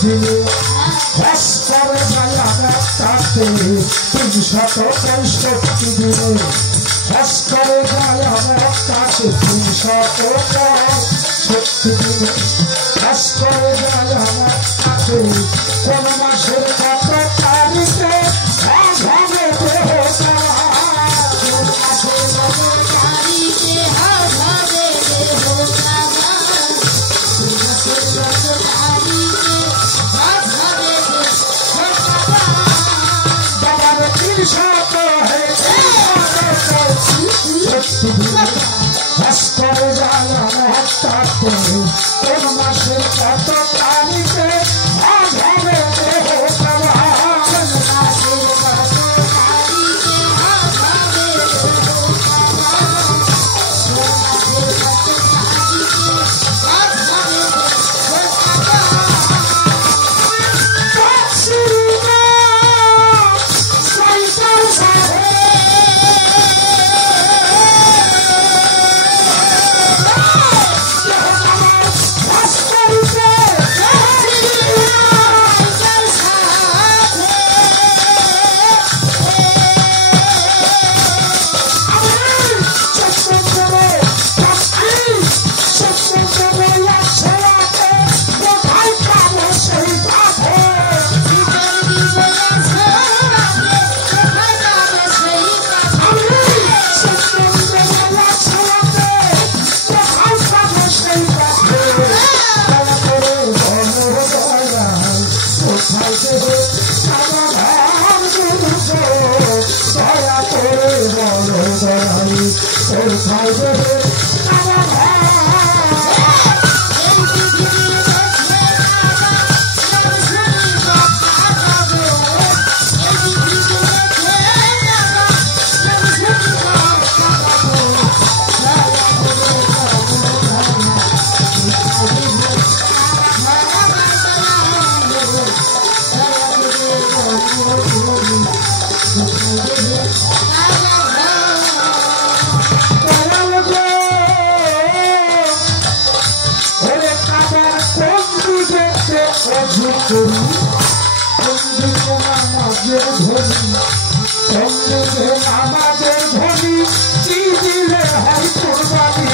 দিলে ভাস্করে যায় আমার কাছে 365 দিনে ভাস্করে যায় আমার কাছে 365 দিনে ভাস্করে যায় আমার কাছে কোন মাসের কত তারিখে ভাস্করে যায় আমার কাছে কোন মাসের কত তারিখে আমাদের ধনী কি দিলে হয় কুরবানি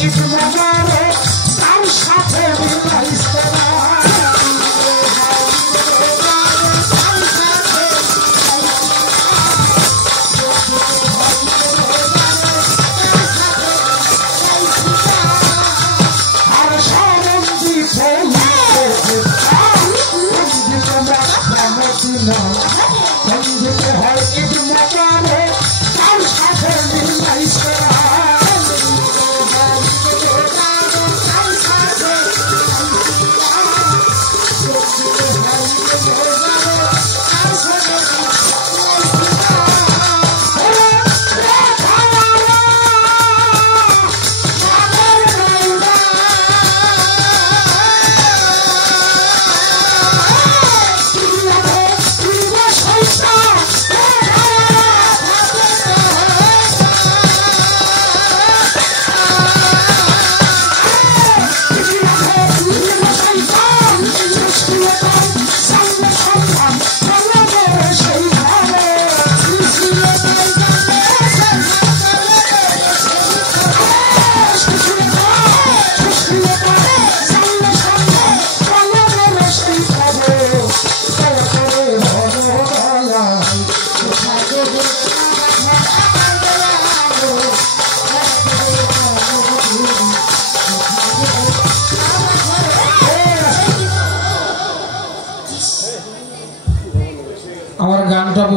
It's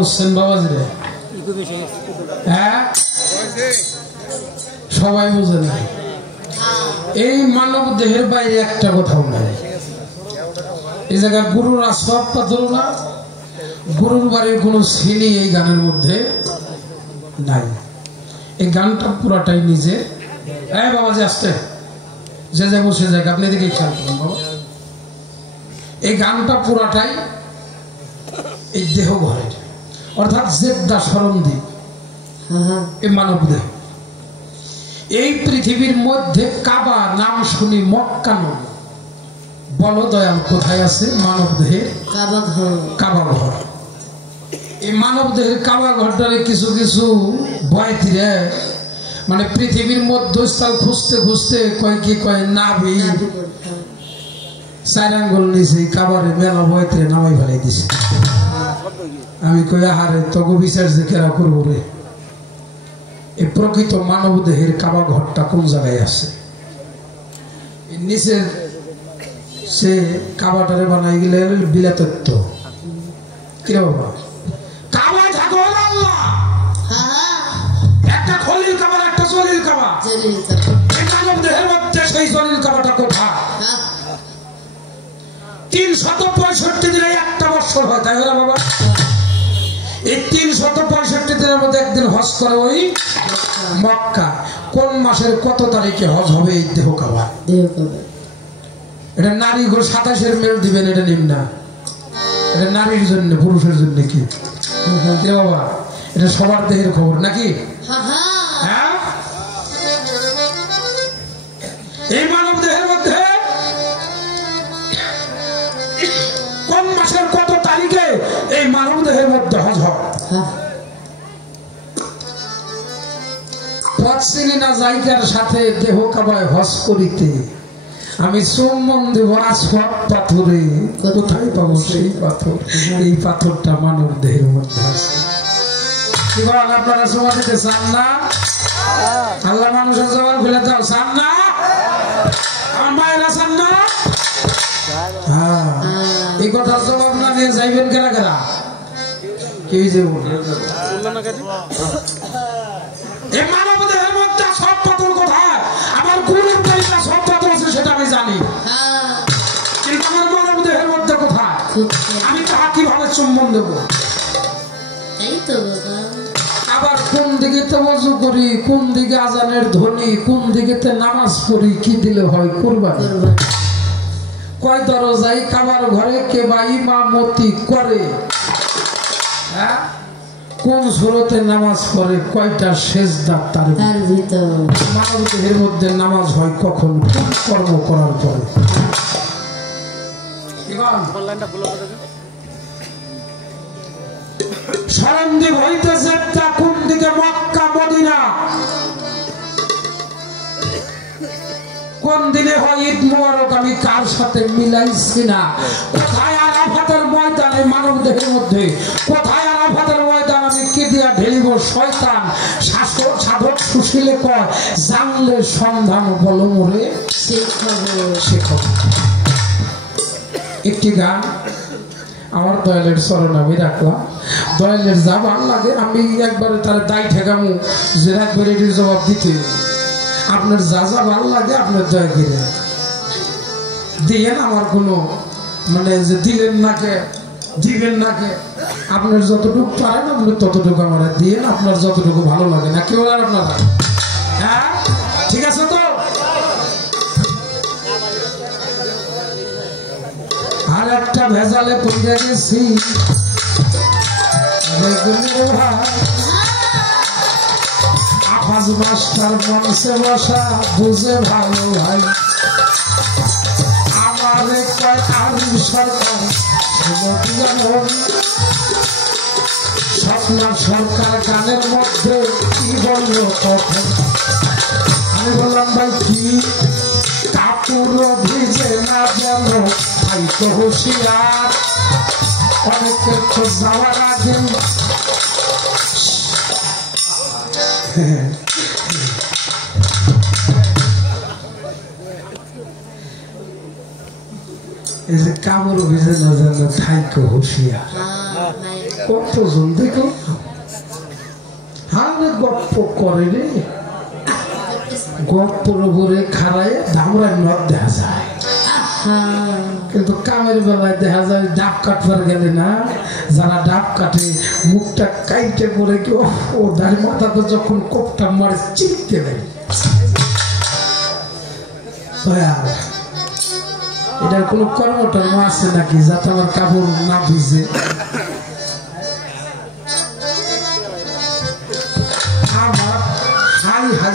বুঝছেন বাবাজি রে? হ্যাঁ, সবাই বুঝে না। এই মানব দেহের বাইরে একটা কথাও নাই। এই জায়গায় গুরুর আসবাব পাথর না, গুরুর বাড়ির কোন সিনি এই গানের মধ্যে নাই। এই গানটা পুরাটাই নিজে। হ্যাঁ বাবাজি আসতে যে যে বসে যাক, আপনি এদিকে খেয়াল করুন বাবা। এই গানটা পুরাটাই এই দেহ ঘরের, অর্থাৎ জেদ্দা সরণদ্বীপ এই মানব দেহ। এই পৃথিবীর মধ্যে কাবা নাম শুনি মক্কা নয়। বলো দয়াল কোথায় আছে মানব দেহের কাবা ঘর? এই মানব দেহের কাবা ঘরটারে কিছু কিছু বয়তিরে মানে পৃথিবীর মধ্যস্থল খুঁজতে খুঁজতে কয় কি কয় নাভি 4 আঙ্গুল নিচে কাবারে মেলা বয়তিরে নামাই ফেলাই দিছে। আমি কই আহারে তগো বিচার যে কেরা করবো রে। এই প্রকৃত মানব দেহের কাবা ঘরটা কোন জায়গায় আছে? নিচের সে কাবাটারে বানাই গেলে বিলাতত্ব কি রে বাবা? কাবা থাকো আল্লাহ, একটা খলিল কাবা একটা জলিল কাবা। এই মানব দেহের মধ্যে সেই জলিল কাবাটা কোথায়? 365 দিনে একটা বছর হয়, তাই হলো বাবা? এই 365 দিনের মধ্যে একদিন হজ করে ওই মক্কা। কোন মাসের কত তারিখে হজ হবে এই দেহ কাবা? এটা নারী ঘর 27-এর মেল দিবেন, এটা নিম না। এটা নারীর জন্য, পুরুষের জন্য কি বাবা? এটা সবার দেহের খবর নাকি? হ্যাঁ, এই মানব দেহের মধ্যে কোন মাসের কত তারিখে এই মানব দেহের মধ্যে হজ হয়? পশ্চিমী না জায়গার সাথে দেহ কাবায় হজ করিতে আমি চুম্বন দেব আসফাত পাথরে। কোথায় পাবো সেই পাথর? এই পাথরটা মানব দেহের মধ্যে আছে। কি বলেন আপনারা? সময় দিতে চান না? আল্লাহ মানুষের জবান খুলে দাও, চান না? আমার মায়েরা চান না? হ্যাঁ, এই কথার জবাব না দিয়ে যাইবেন কেনা কেনা? কি যে এই মানব দেহের মধ্যে সব পাথর কোথায়? আমার গুরুর বাড়িতে সব পাথর আছে সেটা আমি জানি, কিন্তু আমার মানব দেহের মধ্যে কোথায়? আমি তাহা কিভাবে চুম্বন দেব? আবার কোন দিকে ওযু করি, কোন দিকে আজানের ধ্বনি, কোন দিকে নামাজ পড়ি, কি দিলে হয় কুরবানি? কয় দরজায় কাবার ঘরে কে বা ইমামতি করে? হ্যাঁ, কোন সূরতে নামাজ পড়ে, কয়টা সেজদা তার ভিতর? মানব দেহের মধ্যে নামাজ হয় কখন, কোন কর্ম করার পরে? সরণদ্বীপ হইতেছে কোন দিকে? Mecca Medina. কোন দিনে হয় ঈদ মুবারক আমি কার সাথে মিলাইছি না। কোথায় আরাফাতের ময়দানে মানব দেহের মধ্যে? কোথায় আরাফাতের ময়দান আমি কি দিয়া ঢেলিব? শয়তান শাসক সাধক সুশীলে কয় জানলে সন্ধান বলো মোরে শেখো। একটি গান আমার দয়ালের চরণ আমি রাখলাম। দয়ালের যা ভালো লাগে আমি একবারে তার দায় ঠেকামু যে একবার এটির জবাব দিতে। আপনার যা যা ভালো লাগে আপনার দয়া করে দিয়েন। আমার কোনো মানে যে দিলেন না কে দিবেন না কে, আপনার যতটুকু পারেন আপনি ততটুকু আমার দিয়েন, আপনার যতটুকু ভালো লাগে না কেউ আর আপনারা। হ্যাঁ ঠিক আছে তো? আর একটা ভেজালে পড়ে গেছি আফাজ মাস্টার মঞ্চে বসা বুঝে ভালো ভাই। আমারে কয় আরিফ সরকার স্বপ্না সরকার গানের মধ্যে কি বললো তখন? আমি বললাম ভাই কি কাপড় ভিজে না যেন ভাই তো হুঁশিয়ার। অনেকের তো যাওয়ার আগে এই যে কাপড় ভিজে না যেন থাইকো হুঁশিয়ার। কতজন দেখো হালে গপ্প করে রে গপ্পর উপরে খাড়ায় ধামরায় নদ দেখা যায় কিন্তু কামের বেলায় দেখা যায় ডাব কাটবার গেলে না যারা ডাব কাটে মুখটা কাইটে পরে কি ও দাড়ি মাথাতে যখন কোপটা মারে চিনতে নেই এটার কোনো কর্মটর্ম আছে নাকি যাতে আমার কাপড় না ভিজে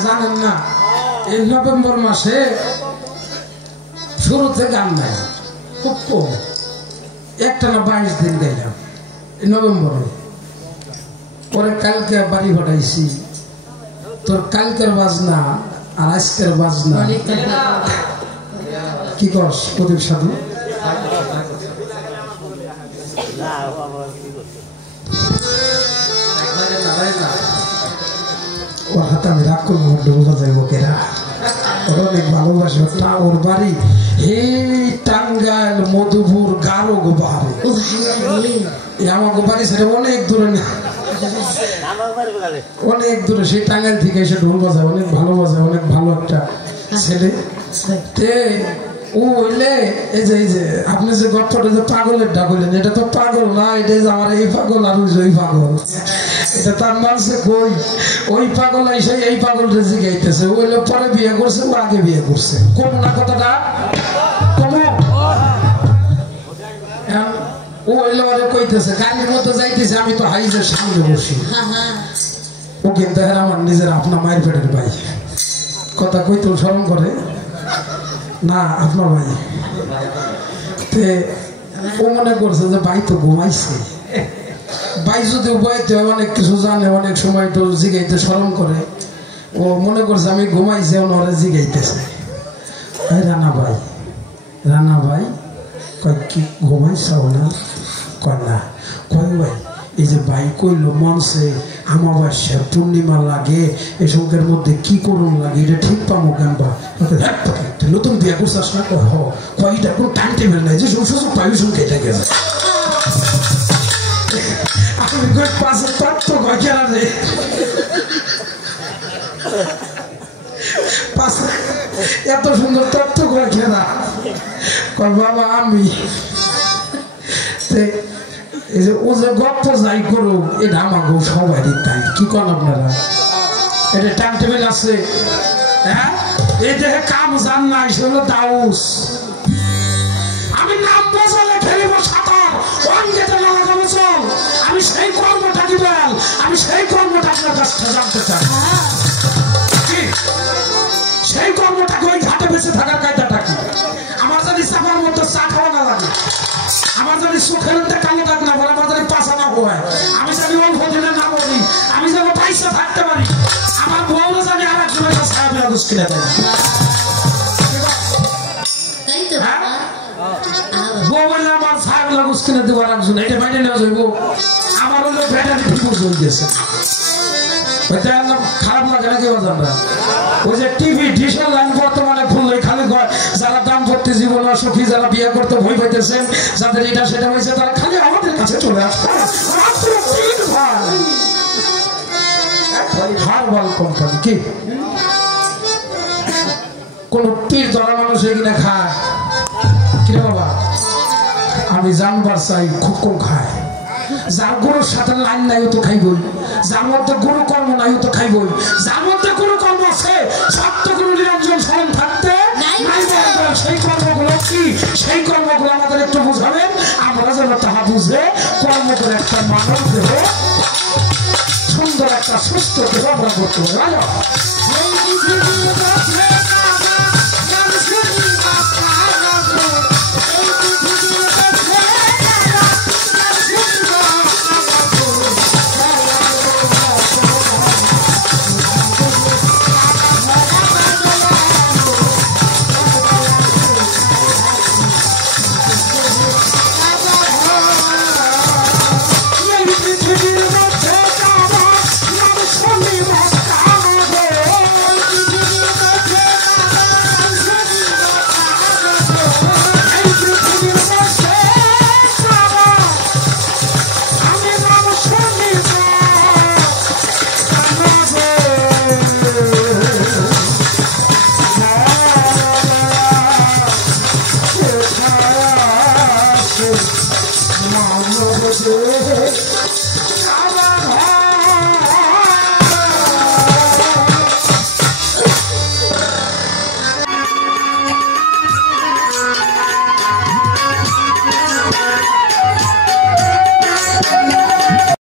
জানেন না এই নভেম্বর মাসে শুরুতে গান নাই খুব কম একটা না 22 দিন গাইলাম এই নভেম্বরে পরে কালকে বাড়ি ভাটাইছি তোর কালকের বাজনা আর আজকের বাজনা কি করস প্রদীপ সাধু ওর হাতে আমি রাগ করবো বোঝা যাইব কেরা ওর অনেক ভালোবাসে তা ওর বাড়ি এই টাঙ্গাইল মধুপুর গারো গোবারে আমার গোবারি সেটা অনেক দূরে না অনেক দূরে সেই টাঙ্গাইল থেকে এসে ঢোল বাজায় অনেক ভালো বাজায় অনেক ভালো একটা ছেলে তে ও হইলে এই যে আপনি যে গল্পটা যে পাগলের ডাকলেন এটা তো পাগল না এটা যে আমার এই পাগল আর ওই পাগল এটা তার মানুষে কই ওই পাগল এসে এই পাগল রেজি গাইতেছে ও হইলে পরে বিয়ে করছে ও আগে বিয়ে করছে কোন না কথাটা কমো ও হইলে ওরে কইতেছে গাড়ির মধ্যে যাইতেছে আমি তো হাইজের সামনে বসি ও কিন্তু আমার নিজের আপনার মায়ের পেটের ভাই কথা কইতেও স্মরণ করে না আপনার ভাই ও মনে করছে যে ভাই তো ঘুমাইছে ভাই যদি বইতে অনেক কিছু জানে অনেক সময় তো জিগাইতে স্মরণ করে ও মনে করছে আমি ঘুমাইছে ওনারে জিগাইতেছে রানা ভাই কয় কি ঘুমাইছাও না কয় না কয় ভাই এই যে ভাই কইলো মনসে আমাবাস্যা পূর্ণিমা লাগে এসবের মধ্যে কি করুন লাগে এটা ঠিক পাবো কেন বা নতুন বিয়ে করছিস না কয় এটা কোনো টাইম টেবিল নাই যে সুযোগ পাবি শুনকে থাকে আমি কই পাশে তত্ত্ব গজা রে পাশে এত সুন্দর তত্ত্ব গজা না কয় বাবা আমি এই যে ও যে গপ্প যাই করুক এটা আমাকে সবারই তাই কি করেন আপনারা এটা টাইম টেবিল আছে হ্যাঁ এই দেখে কাম জান না হলো দাউস আমি নাম বসালে ফেলিব সাঁতার অঙ্গেতে না লাগাবো চল আমি সেই কর্মটা দিবেন আমি সেই কর্মটা আপনার কাছ থেকে জানতে চাই সেই কর্মটাকে ওই ঘাটে বেঁচে থাকার কায়দাটা কি আমার যদি চাপার মতো চা খাওয়া না লাগে আমার যদি সুখের কালো থাক না বলে আমার যদি পাশা না হয় আমি জানি অল্প দিনে না বলি আমি যেন পয়সা থাকতে পারি আমার বউরা জানি আর একজনের কাছে সাহেব লাগুস কিনে দেয় বউ বললে আমার সাহেব লাগুস কিনে দেওয়ার একজন এটা বাইরে নেওয়া যাইব আমার হলো ব্যাটারি ঠিক হয়ে গেছে খারাপ লাগে নাকি বাজারটা ওই যে টিভি ডিশের লাইন বর্তমানে খুললে খালি যারা দাম্পত্য জীবন সুখী যারা বিয়ে করতে ভয় পাইতেছেন যাদের এটা সেটা হয়েছে তারা খালি আমাদের কাছে চলে আসবে হারবাল কোম্পানি কি কোন তীর ধরা মানুষ এখানে খায় কিরে বাবা আমি জানবার চাই খুব কম খায় যার গরুর সাথে লাইন নাই তো খাইবই যার মধ্যে গরু কর্ম নাই তো খাইবই যার মধ্যে গরু কর্ম আছে সত্যগুরু নিরঞ্জন স্মরণ থাকতে সেই কর্মগুলো কি সেই কর্মগুলো আমাদের একটু বুঝাবেন আমরা যেন তাহা বুঝে কর্ম করে একটা মানব দেহ সুন্দর একটা সুস্থ দেহ আমরা করতে পারি।